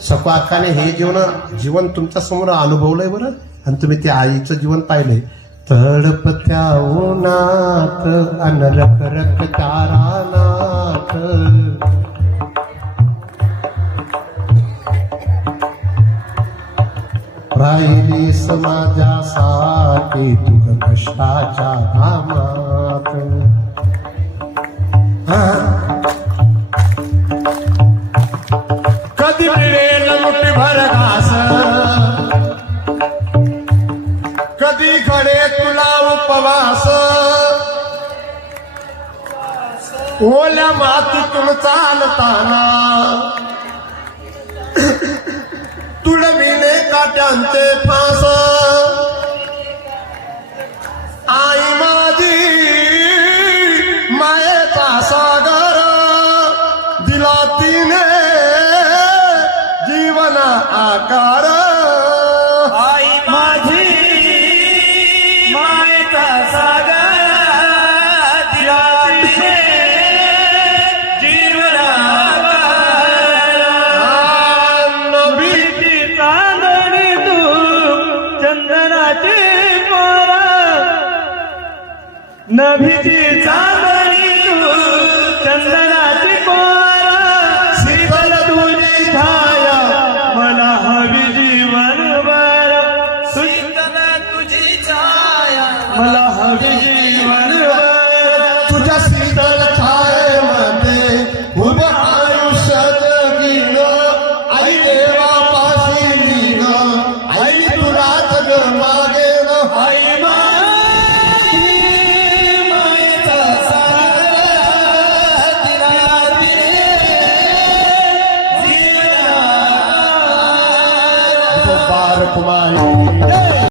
सपाकाने हे जीवन जीवन तुमच्यासमोर अनुभवलंय बरं? आणि तुम्ही त्या आईचं जीवन पाहिलंय. तडपत्या उन्हात अनरक रक तारानाथ राहिली समाजासाठी तुग कष्टाच्या कामात. मुठीभर कधी घडे तुला उपवास? ओल्या मातीतून चालताना. तुडविले काट्यांचे फास आकार। आई माझी मायेचा सागर। दिला तिने जीवनाची चांदणी तू चंदनाची मोरा नभीची चांदणी तू चंदनाची मोरा मला हवी जीवन तुझ्या शीतल छायेमध्ये उभं आयुष्य जगीन आई देवा पाशी लीन आई तुलाच ग मागेन आई माझी